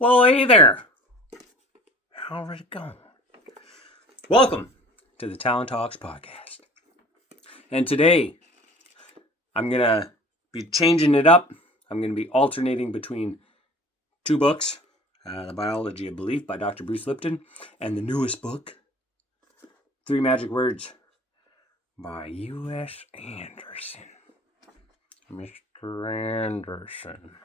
Well, hey there. How's it going? Welcome to the TallonTalks podcast. And today, I'm going to be changing it up. I'm going to be alternating between two books, The Biology of Belief by Dr. Bruce Lipton, and the newest book, 3 Magic Words by U.S. Anderson. Mr. Anderson.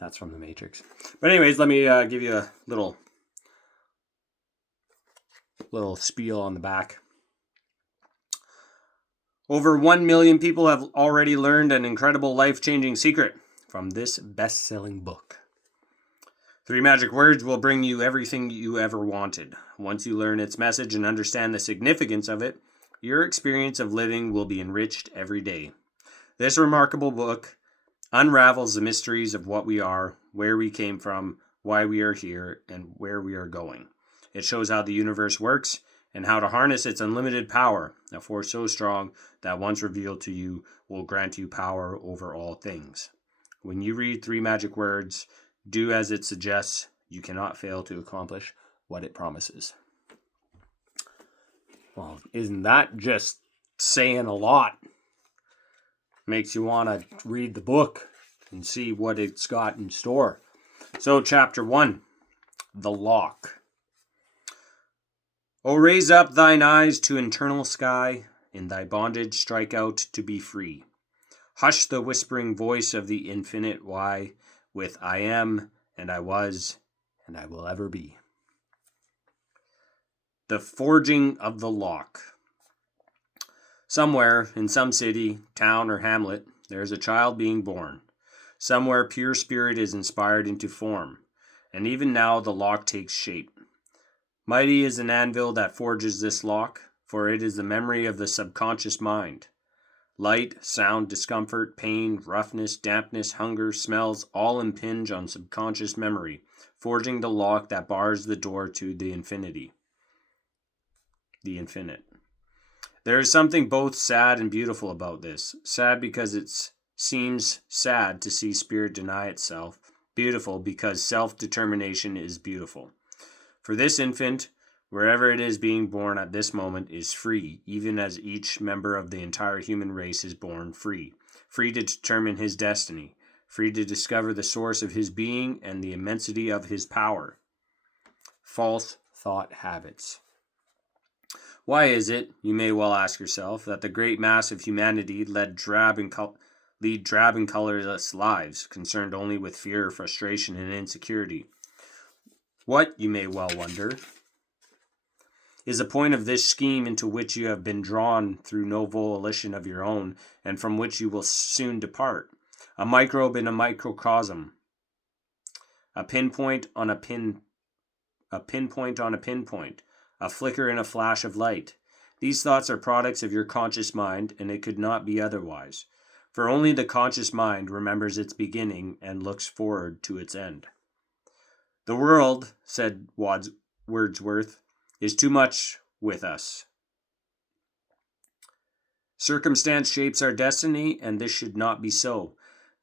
That's from The Matrix. But anyways, let me give you a little spiel on the back. Over 1 million people have already learned an incredible life-changing secret from this best-selling book. 3 Magic Words will bring you everything you ever wanted. Once you learn its message and understand the significance of it, your experience of living will be enriched every day. This remarkable book unravels the mysteries of what we are, where we came from, why we are here, and where we are going. It shows how the universe works and how to harness its unlimited power, a force so strong that once revealed to you will grant you power over all things. When you read 3 Magic Words, do as it suggests. You cannot fail to accomplish what it promises. Well, isn't that just saying a lot? Makes you want to read the book and see what it's got in store. So, chapter 1, The Lock. O raise up thine eyes to eternal sky, in thy bondage strike out to be free. Hush the whispering voice of the infinite why, with I am, and I was, and I will ever be. The forging of the lock. Somewhere, in some city, town, or hamlet, there is a child being born. Somewhere pure spirit is inspired into form, and even now the lock takes shape. Mighty is an anvil that forges this lock, for it is the memory of the subconscious mind. Light, sound, discomfort, pain, roughness, dampness, hunger, smells all impinge on subconscious memory, forging the lock that bars the door to the infinite. There is something both sad and beautiful about this. Sad because it seems sad to see spirit deny itself. Beautiful because self-determination is beautiful. For this infant, wherever it is being born at this moment, is free, even as each member of the entire human race is born free. Free to determine his destiny. Free to discover the source of his being and the immensity of his power. False thought habits. Why is it, you may well ask yourself, that the great mass of humanity lead drab and colorless lives, concerned only with fear, frustration, and insecurity? What, you may well wonder, is the point of this scheme into which you have been drawn through no volition of your own, and from which you will soon depart? A microbe in a microcosm. A pinpoint on a pinpoint. A flicker in a flash of light. These thoughts are products of your conscious mind, and it could not be otherwise. For only the conscious mind remembers its beginning and looks forward to its end. The world, said Wordsworth, is too much with us. Circumstance shapes our destiny, and this should not be so.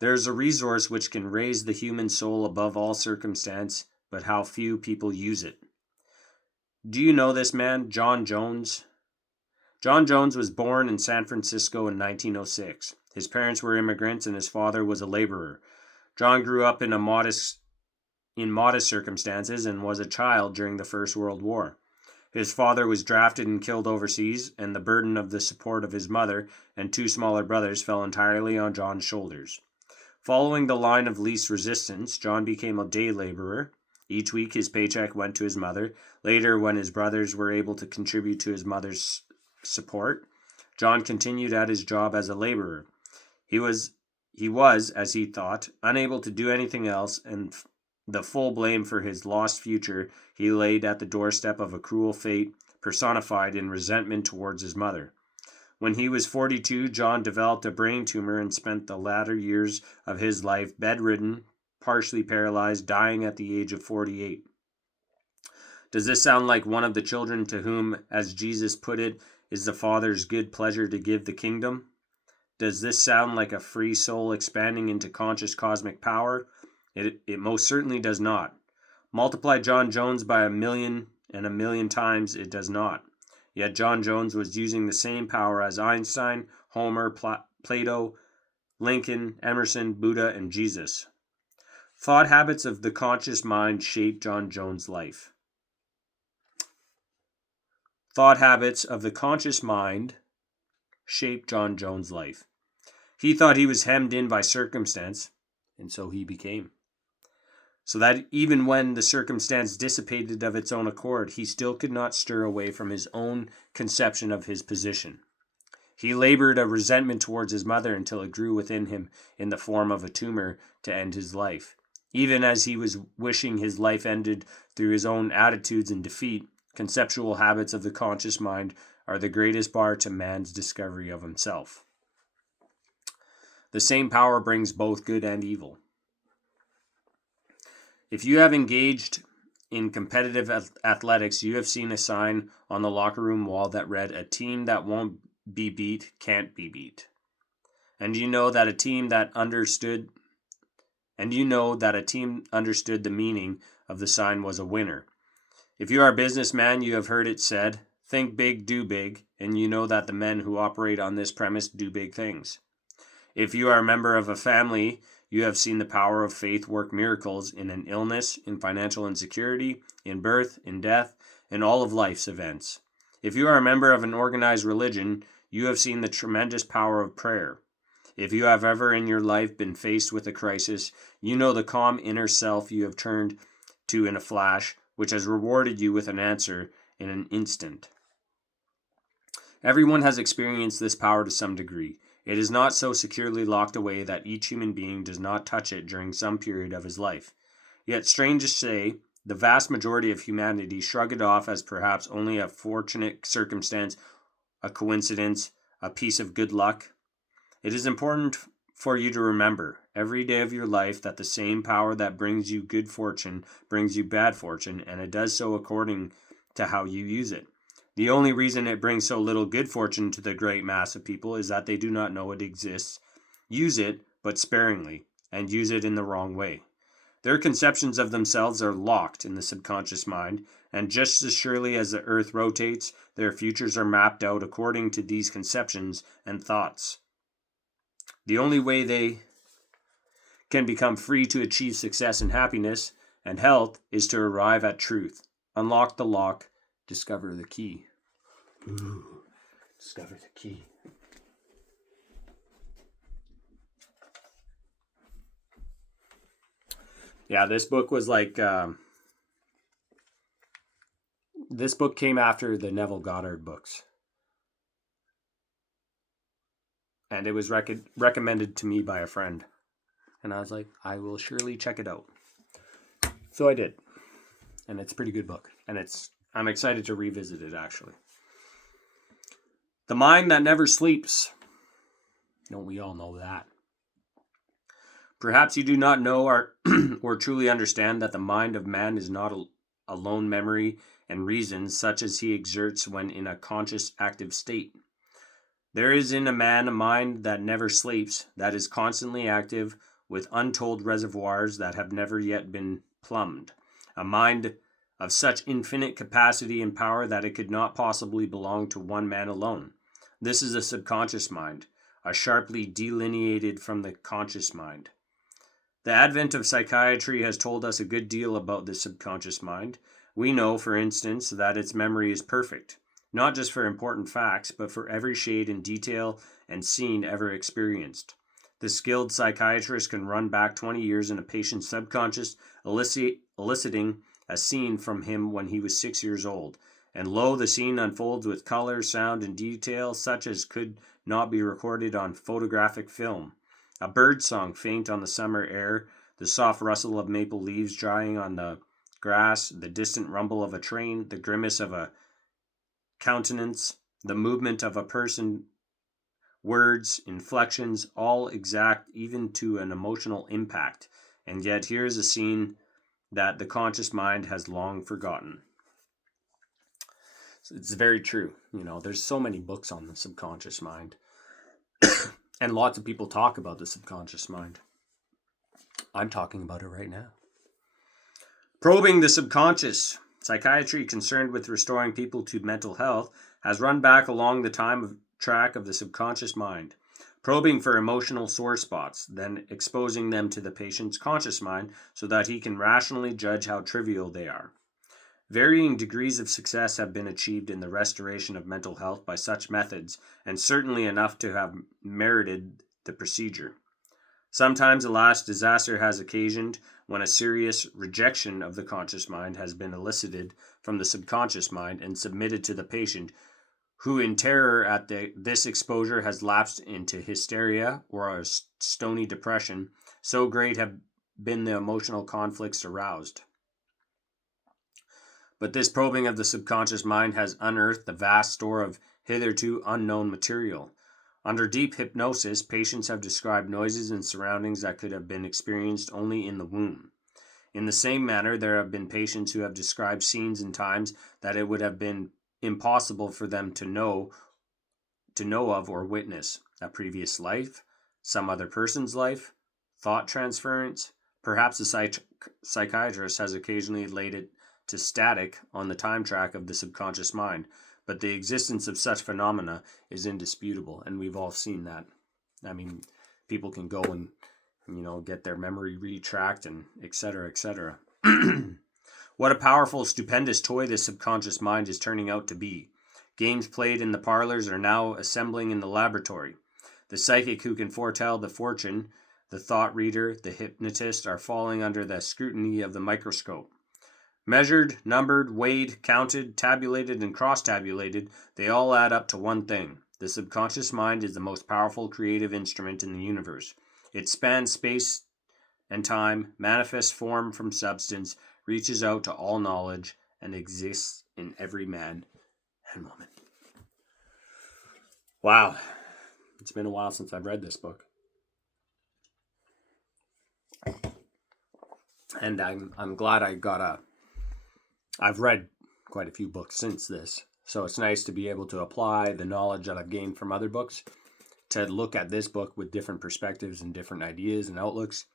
There is a resource which can raise the human soul above all circumstance, but how few people use it. Do you know this man, John Jones? John Jones was born in San Francisco in 1906. His parents were immigrants and his father was a laborer. John grew up in modest circumstances and was a child during the First World War. His father was drafted and killed overseas, and the burden of the support of his mother and 2 smaller brothers fell entirely on John's shoulders. Following the line of least resistance, John became a day laborer. Each week his paycheck went to his mother. Later, when his brothers were able to contribute to his mother's support, John continued at his job as a laborer. He was, as he thought, unable to do anything else, and the full blame for his lost future he laid at the doorstep of a cruel fate personified in resentment towards his mother. When he was 42, John developed a brain tumor and spent the latter years of his life bedridden, partially paralyzed, dying at the age of 48. Does this sound like one of the children to whom, as Jesus put it, is the Father's good pleasure to give the kingdom? Does this sound like a free soul expanding into conscious cosmic power? It most certainly does not. Multiply John Jones by 1,000,000 and 1,000,000 times, it does not. Yet John Jones was using the same power as Einstein, Homer, Plato, Lincoln, Emerson, Buddha, and Jesus. Thought habits of the conscious mind shape John Jones' life. Thought habits of the conscious mind shape John Jones' life. He thought he was hemmed in by circumstance, and so he became. So that even when the circumstance dissipated of its own accord, he still could not stir away from his own conception of his position. He labored a resentment towards his mother until it grew within him in the form of a tumor to end his life. Even as he was wishing his life ended through his own attitudes and defeat, conceptual habits of the conscious mind are the greatest bar to man's discovery of himself. The same power brings both good and evil. If you have engaged in competitive athletics, you have seen a sign on the locker room wall that read, "A team that won't be beat can't be beat." And you know that a team understood the meaning of the sign was a winner. If you are a businessman, you have heard it said, "Think big, do big," and you know that the men who operate on this premise do big things. If you are a member of a family, you have seen the power of faith work miracles in an illness, in financial insecurity, in birth, in death, in all of life's events. If you are a member of an organized religion, you have seen the tremendous power of prayer. If you have ever in your life been faced with a crisis, you know the calm inner self you have turned to in a flash, which has rewarded you with an answer in an instant. Everyone has experienced this power to some degree. It is not so securely locked away that each human being does not touch it during some period of his life. Yet, strange to say, the vast majority of humanity shrug it off as perhaps only a fortunate circumstance, a coincidence, a piece of good luck. It is important for you to remember every day of your life that the same power that brings you good fortune brings you bad fortune, and it does so according to how you use it. The only reason it brings so little good fortune to the great mass of people is that they do not know it exists, use it, but sparingly, and use it in the wrong way. Their conceptions of themselves are locked in the subconscious mind, and just as surely as the earth rotates, their futures are mapped out according to these conceptions and thoughts. The only way they can become free to achieve success and happiness and health is to arrive at truth. Unlock the lock, discover the key. Ooh, discover the key. Yeah, this book was like, this book came after the Neville Goddard books. And it was recommended to me by a friend. And I was like, I will surely check it out. So I did. And it's a pretty good book. And I'm excited to revisit it, actually. The mind that never sleeps. Don't we all know that? Perhaps you do not know or truly understand that the mind of man is not a lone memory and reason such as he exerts when in a conscious active state. There is in a man a mind that never sleeps, that is constantly active, with untold reservoirs that have never yet been plumbed. A mind of such infinite capacity and power that it could not possibly belong to one man alone. This is a subconscious mind, a sharply delineated from the conscious mind. The advent of psychiatry has told us a good deal about the subconscious mind. We know, for instance, that its memory is perfect, not just for important facts, but for every shade and detail and scene ever experienced. The skilled psychiatrist can run back 20 years in a patient's subconscious, eliciting a scene from him when he was 6 years old. And lo, the scene unfolds with color, sound, and detail such as could not be recorded on photographic film. A bird song faint on the summer air, the soft rustle of maple leaves drying on the grass, the distant rumble of a train, the grimace of a countenance, the movement of a person, words, inflections, all exact even to an emotional impact. And yet here is a scene that the conscious mind has long forgotten. It's very true. There's so many books on the subconscious mind. And lots of people talk about the subconscious mind. I'm talking about it right now. Probing the subconscious. Psychiatry concerned with restoring people to mental health has run back along the time track of the subconscious mind, probing for emotional sore spots, then exposing them to the patient's conscious mind so that he can rationally judge how trivial they are. Varying degrees of success have been achieved in the restoration of mental health by such methods, and certainly enough to have merited the procedure. Sometimes a last disaster has occasioned when a serious rejection of the conscious mind has been elicited from the subconscious mind and submitted to the patient, who in terror at this exposure has lapsed into hysteria or a stony depression, so great have been the emotional conflicts aroused. But this probing of the subconscious mind has unearthed a vast store of hitherto unknown material. Under deep hypnosis, patients have described noises and surroundings that could have been experienced only in the womb. In the same manner, there have been patients who have described scenes and times that it would have been impossible for them to know of or witness: a previous life, some other person's life, thought transference. Perhaps a psychiatrist has occasionally laid it to static on the time track of the subconscious mind, but the existence of such phenomena is indisputable, and we've all seen that. I mean, people can go and, get their memory retracked and et cetera, et cetera. What a powerful, stupendous toy this subconscious mind is turning out to be. Games played in the parlors are now assembling in the laboratory. The psychic who can foretell the fortune, the thought reader, the hypnotist are falling under the scrutiny of the microscope. Measured, numbered, weighed, counted, tabulated, and cross-tabulated, they all add up to one thing. The subconscious mind is the most powerful creative instrument in the universe. It spans space and time, manifests form from substance, reaches out to all knowledge, and exists in every man and woman. Wow. It's been a while since I've read this book. And I'm glad I've read quite a few books since this, so it's nice to be able to apply the knowledge that I've gained from other books to look at this book with different perspectives and different ideas and outlooks,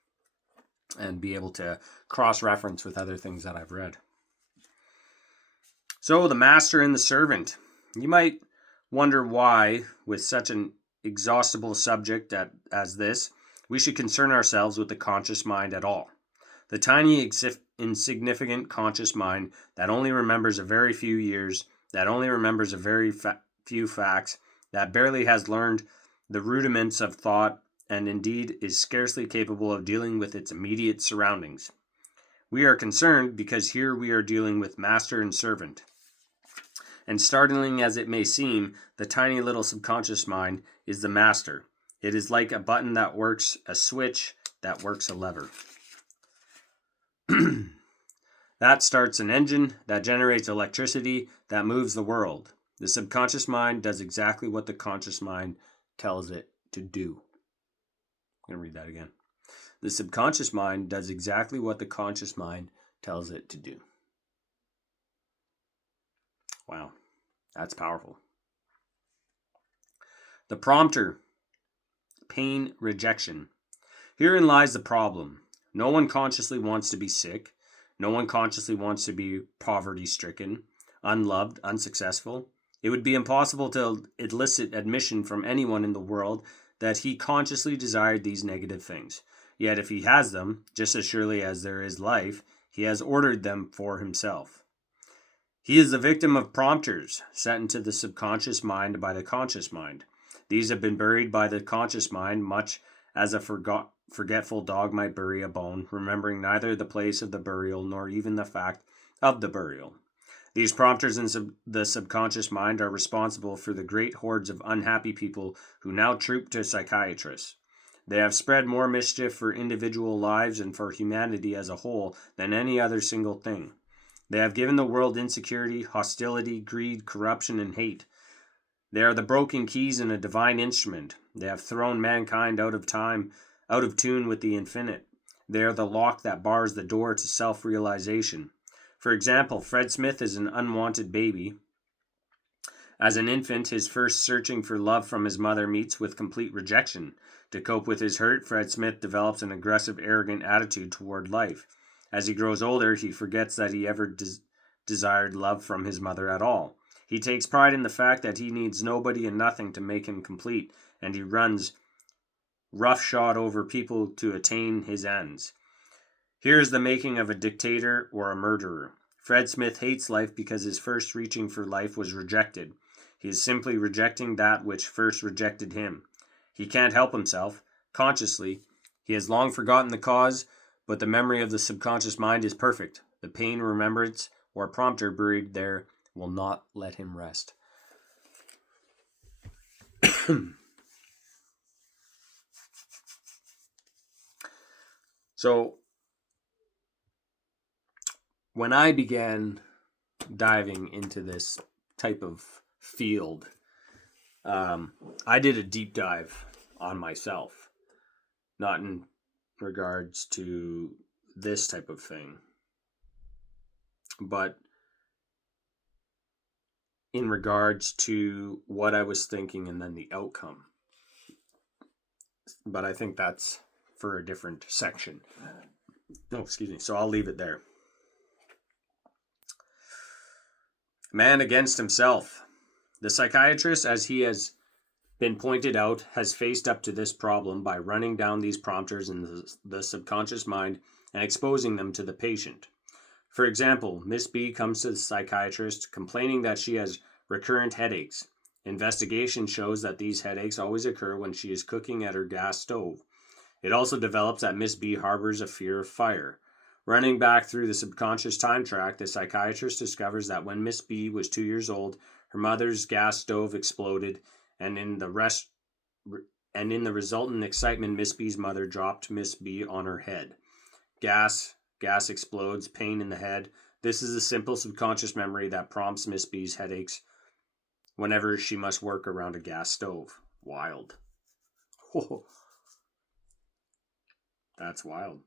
and be able to cross-reference with other things that I've read. So, the master and the servant. You might wonder why, with such an exhaustible subject as this, we should concern ourselves with the conscious mind at all. The tiny, insignificant conscious mind that only remembers a very few years, that only remembers a very few facts, that barely has learned the rudiments of thought, and indeed is scarcely capable of dealing with its immediate surroundings. We are concerned because here we are dealing with master and servant. And startling as it may seem, the tiny little subconscious mind is the master. It is like a button that works a switch that works a lever. That starts an engine, that generates electricity, that moves the world. The subconscious mind does exactly what the conscious mind tells it to do. I'm going to read that again. The subconscious mind does exactly what the conscious mind tells it to do. Wow, that's powerful. The prompter, pain rejection. Herein lies the problem. No one consciously wants to be sick. No one consciously wants to be poverty-stricken, unloved, unsuccessful. It would be impossible to elicit admission from anyone in the world that he consciously desired these negative things. Yet if he has them, just as surely as there is life, he has ordered them for himself. He is the victim of prompters set into the subconscious mind by the conscious mind. These have been buried by the conscious mind much as a forgetful dog might bury a bone, remembering neither the place of the burial nor even the fact of the burial. These prompters in the subconscious mind are responsible for the great hordes of unhappy people who now troop to psychiatrists. They have spread more mischief for individual lives and for humanity as a whole than any other single thing. They have given the world insecurity, hostility, greed, corruption, and hate. They are the broken keys in a divine instrument. They have thrown mankind out of tune with the infinite. They are the lock that bars the door to self-realization. For example, Fred Smith is an unwanted baby. As an infant, his first searching for love from his mother meets with complete rejection. To cope with his hurt, Fred Smith develops an aggressive, arrogant attitude toward life. As he grows older, he forgets that he ever desired love from his mother at all. He takes pride in the fact that he needs nobody and nothing to make him complete, and he runs roughshod over people to attain his ends. Here is the making of a dictator or a murderer. Fred Smith hates life because his first reaching for life was rejected. He is simply rejecting that which first rejected him. He can't help himself. Consciously, he has long forgotten the cause, but the memory of the subconscious mind is perfect. The pain, remembrance, or prompter buried there will not let him rest. So, when I began diving into this type of field, I did a deep dive on myself, not in regards to this type of thing, but in regards to what I was thinking and then the outcome. But I think that's for a different section. No, excuse me. So I'll leave it there. Man against himself. The psychiatrist, as he has been pointed out, has faced up to this problem by running down these prompters in the subconscious mind and exposing them to the patient. For example, Miss B comes to the psychiatrist complaining that she has recurrent headaches. Investigation shows that these headaches always occur when she is cooking at her gas stove. It also develops that Miss B harbors a fear of fire. Running back through the subconscious time track, the psychiatrist discovers that when Miss B was 2 years old, her mother's gas stove exploded, and in the resultant excitement, Miss B's mother dropped Miss B on her head. Gas explodes, pain in the head. This is a simple subconscious memory that prompts Miss B's headaches whenever she must work around a gas stove. Wild. Oh, that's wild.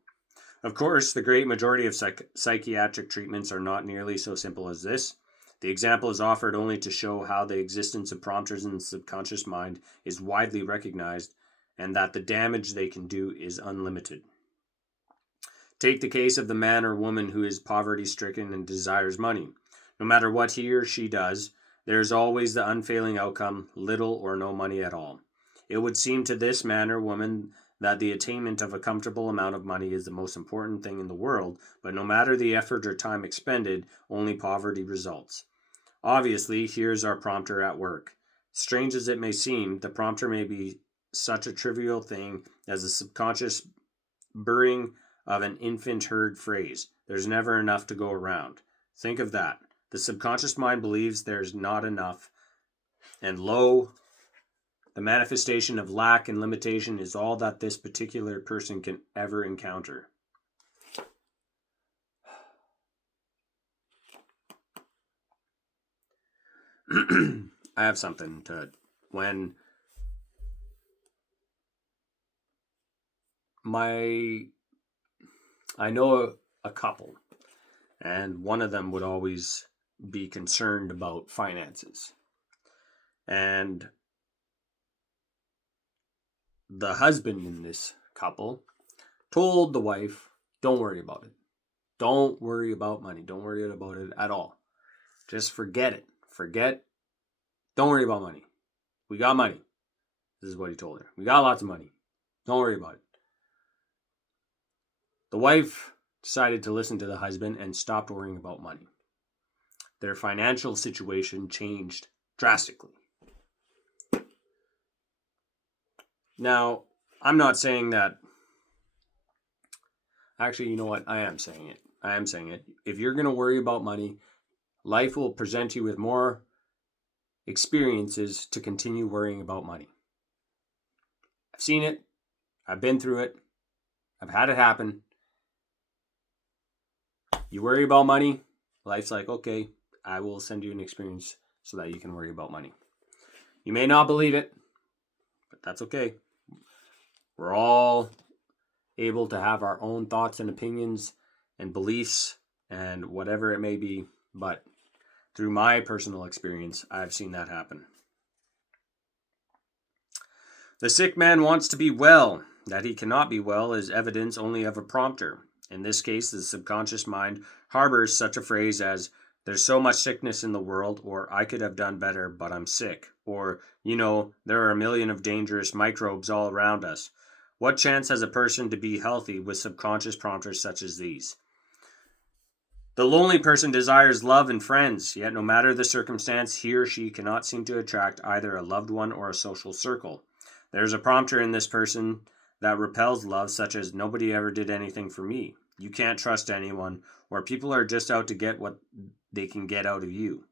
Of course, the great majority of psychiatric treatments are not nearly so simple as this. The example is offered only to show how the existence of prompters in the subconscious mind is widely recognized and that the damage they can do is unlimited. Take the case of the man or woman who is poverty-stricken and desires money. No matter what he or she does, there is always the unfailing outcome, little or no money at all. It would seem to this man or woman that the attainment of a comfortable amount of money is the most important thing in the world, but no matter the effort or time expended, only poverty results. Obviously, here's our prompter at work. Strange as it may seem, the prompter may be such a trivial thing as the subconscious burying of an infant heard phrase. There's never enough to go around. Think of that. The subconscious mind believes there's not enough, and lo, the manifestation of lack and limitation is all that this particular person can ever encounter. I have something to... When I know a couple, and one of them would always be concerned about finances. And the husband in this couple told the wife, don't worry about it. Don't worry about money. Don't worry about it at all. Just forget it. Don't worry about money. We got money. This is what he told her. We got lots of money. Don't worry about it. The wife decided to listen to the husband and stopped worrying about money. Their financial situation changed drastically. Now, I'm not saying that... Actually, you know what? I am saying it. If you're going to worry about money, life will present you with more experiences to continue worrying about money. I've seen it. I've been through it. I've had it happen. You worry about money, life's like, okay, I will send you an experience so that you can worry about money. You may not believe it, but that's okay. We're all able to have our own thoughts and opinions and beliefs and whatever it may be, but through my personal experience, I've seen that happen. The sick man wants to be well. That he cannot be well is evidence only of a prompter. In this case, the subconscious mind harbors such a phrase as, "There's so much sickness in the world," or "I could have done better, but I'm sick," or, "There are a million of dangerous microbes all around us." What chance has a person to be healthy with subconscious prompters such as these? The lonely person desires love and friends, yet no matter the circumstance, he or she cannot seem to attract either a loved one or a social circle. There's a prompter in this person that repels love, such as, "Nobody ever did anything for me," "You can't trust anyone," or "People are just out to get what they can get out of you."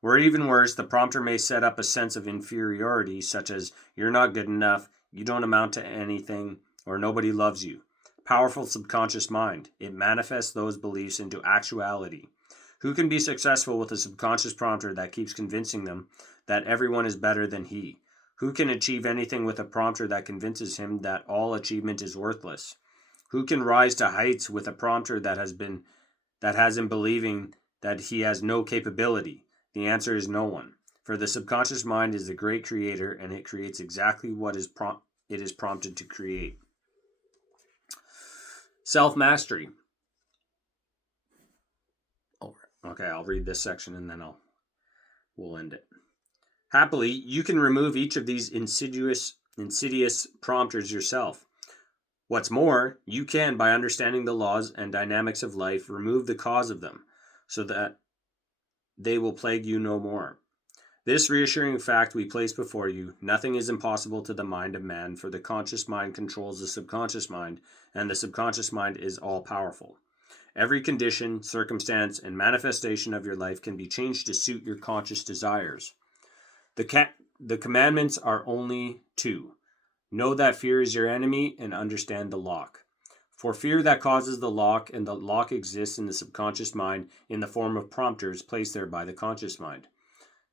Or even worse, the prompter may set up a sense of inferiority, such as, "You're not good enough," "You don't amount to anything," or "Nobody loves you." Powerful subconscious mind. It manifests those beliefs into actuality. Who can be successful with a subconscious prompter that keeps convincing them that everyone is better than he? Who can achieve anything with a prompter that convinces him that all achievement is worthless? Who can rise to heights with a prompter that has him believing that he has no capability? The answer is no one. For the subconscious mind is the great creator, and it creates exactly what it is prompted to create. Self-mastery. Okay, I'll read this section and then we'll end it. Happily, you can remove each of these insidious prompters yourself. What's more, you can, by understanding the laws and dynamics of life, remove the cause of them, so that they will plague you no more. This reassuring fact we place before you: nothing is impossible to the mind of man, for the conscious mind controls the subconscious mind, and the subconscious mind is all-powerful. Every condition, circumstance, and manifestation of your life can be changed to suit your conscious desires. The commandments are only two. Know that fear is your enemy, and understand the lock. For fear that causes the lock, and the lock exists in the subconscious mind in the form of prompters placed there by the conscious mind.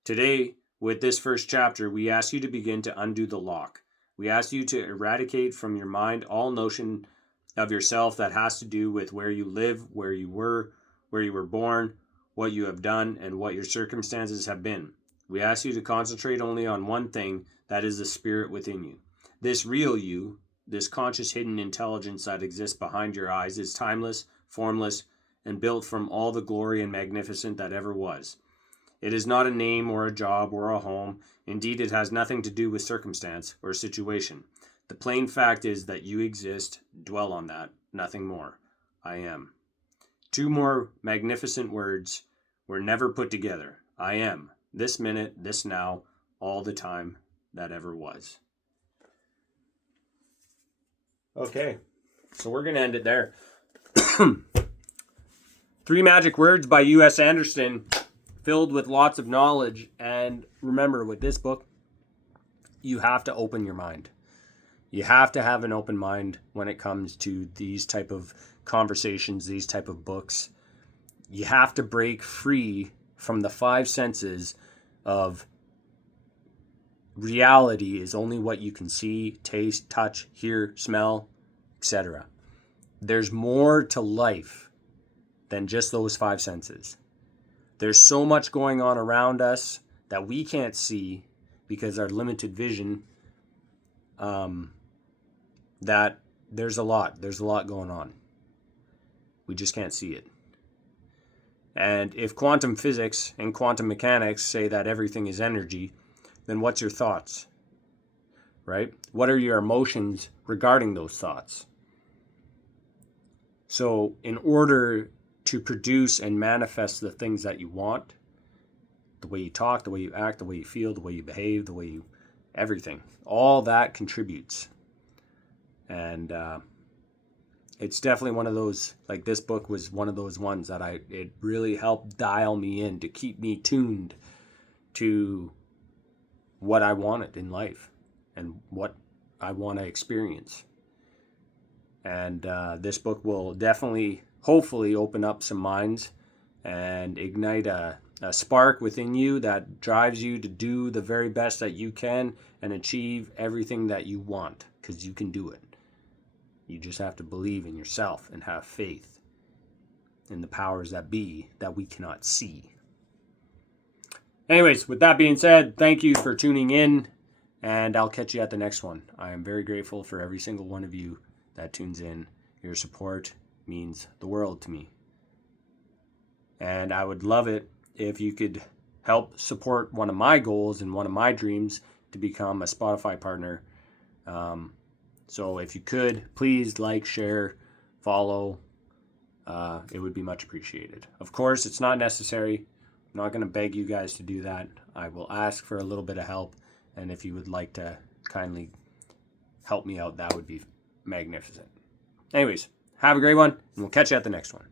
Today, with this first chapter, we ask you to begin to undo the lock. We ask you to eradicate from your mind all notion of yourself that has to do with where you live, where you were born, what you have done, and what your circumstances have been. We ask you to concentrate only on one thing, that is the spirit within you. This real you, this conscious hidden intelligence that exists behind your eyes, is timeless, formless, and built from all the glory and magnificence that ever was. It is not a name or a job or a home. Indeed, it has nothing to do with circumstance or situation. The plain fact is that you exist. Dwell on that, nothing more. I am. Two more magnificent words were never put together. I am. This minute, this now, all the time that ever was. Okay, so we're going to end it there. 3 Magic Words by U.S. Anderson, filled with lots of knowledge. And remember, with this book, you have to open your mind. You have to have an open mind when it comes to these type of conversations, these type of books. You have to break free from the 5 senses of reality is only what you can see, taste, touch, hear, smell, etc. There's more to life than just those 5 senses. There's so much going on around us that we can't see because our limited vision, that there's a lot going on. We just can't see it. And if quantum physics and quantum mechanics say that everything is energy, then what's your thoughts? Right? What are your emotions regarding those thoughts? So in order to produce and manifest the things that you want, the way you talk, the way you act, the way you feel, the way you behave, the way you, everything, all that contributes. And it's definitely one of those, like this book was one of those ones that it really helped dial me in to keep me tuned to what I wanted in life and what I want to experience. And this book will definitely, hopefully, open up some minds and ignite a spark within you that drives you to do the very best that you can and achieve everything that you want, because you can do it. You just have to believe in yourself and have faith in the powers that be that we cannot see. Anyways, with that being said, thank you for tuning in. And I'll catch you at the next one. I am very grateful for every single one of you that tunes in. Your support means the world to me. And I would love it if you could help support one of my goals and one of my dreams to become a Spotify partner. So if you could, please like, share, follow. It would be much appreciated. Of course, it's not necessary. I'm not going to beg you guys to do that. I will ask for a little bit of help. And if you would like to kindly help me out, that would be magnificent. Anyways, have a great one, and we'll catch you at the next one.